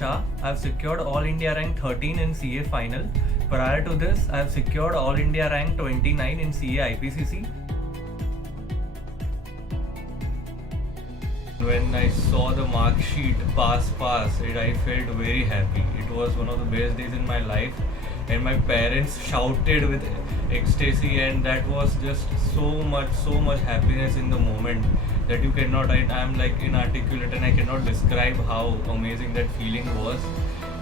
Shah. I've secured All India rank 13 in CA final. Prior to this, I've secured All India rank 29 in CA IPCC. When I saw the mark sheet I felt very happy. It was one of the best days in my life, and my parents shouted with ecstasy, and that was just so much happiness in the moment that you cannot. I'm like inarticulate, and I cannot describe how amazing that feeling was.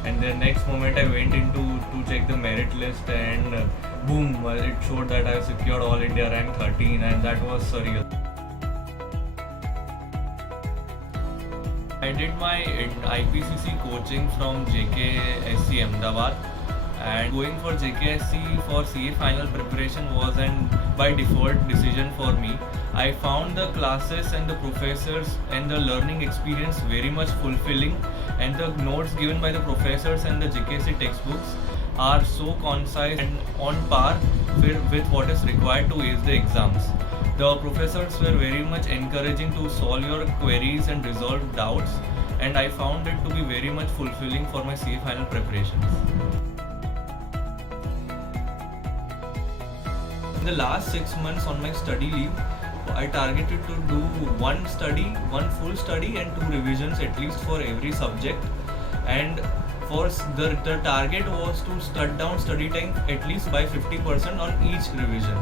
And the next moment I went into to check the merit list, and boom, it showed that I secured All India rank 13, and that was surreal. I did my IPCC coaching from JKSC Ahmedabad, and going for JKSC for CA final preparation was an by default decision for me. I found the classes and the professors and the learning experience very much fulfilling, and the notes given by the professors and the JKSC textbooks are so concise and on par with what is required to ace the exams. The professors were very much encouraging to solve your queries and resolve doubts, and I found it to be very much fulfilling for my CA final preparations. In the last 6 months on my study leave, I targeted to do one full study and 2 revisions at least for every subject, and the target was to cut down study time at least by 50% on each revision.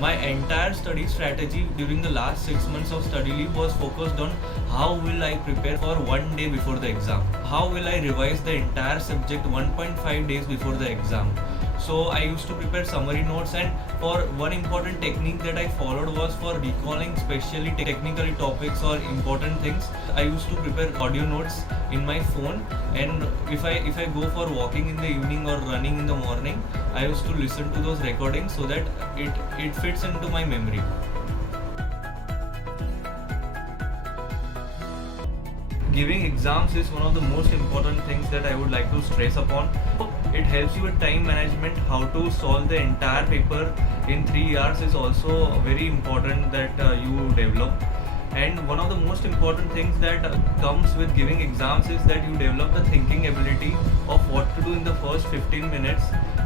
My entire study strategy during the last 6 months of study leave was focused on how will I prepare for one day before the exam. How will I revise the entire subject 1.5 days before the exam. So I used to prepare summary notes, and for one important technique that I followed was for recalling especially technical topics or important things. I used to prepare audio notes in my phone, and if I go for walking in the evening or running in the morning, I used to listen to those recordings so that it fits into my memory. Giving exams is one of the most important things that I would like to stress upon. It helps you with time management. How to solve the entire paper in 3 hours is also very important that you develop. And one of the most important things that comes with giving exams is that you develop the thinking ability of what to do in the first 15 minutes,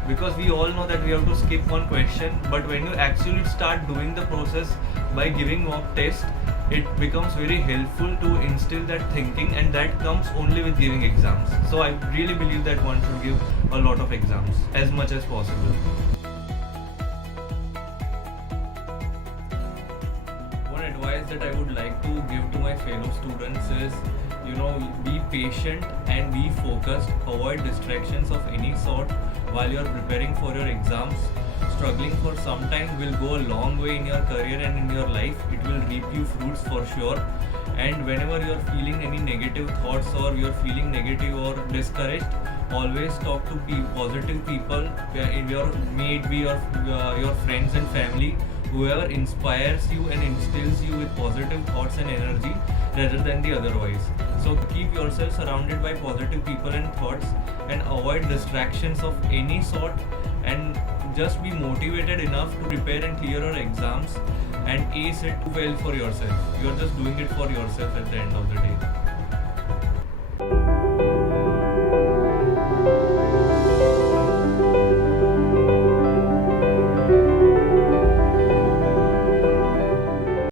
because we all know that we have to skip one question, but when you actually start doing the process by giving mock test, it becomes very helpful to instill that thinking, and that comes only with giving exams. So I really believe that one should give a lot of exams as much as possible. One advice that I would like to give to my fellow students is, be patient and be focused. Avoid distractions of any sort while you're preparing for your exams. Struggling for some time will go a long way in your career and in your life. It will reap you fruits for sure. And whenever you're feeling any negative thoughts or you're feeling negative or discouraged, always talk to positive people, may it be your friends and family, whoever inspires you and instills you with positive thoughts and energy rather than the otherwise. So keep yourself surrounded by positive people and thoughts, and avoid distractions of any sort, and just be motivated enough to prepare and clear your exams and ace it well for yourself. You're just doing it for yourself at the end of the day.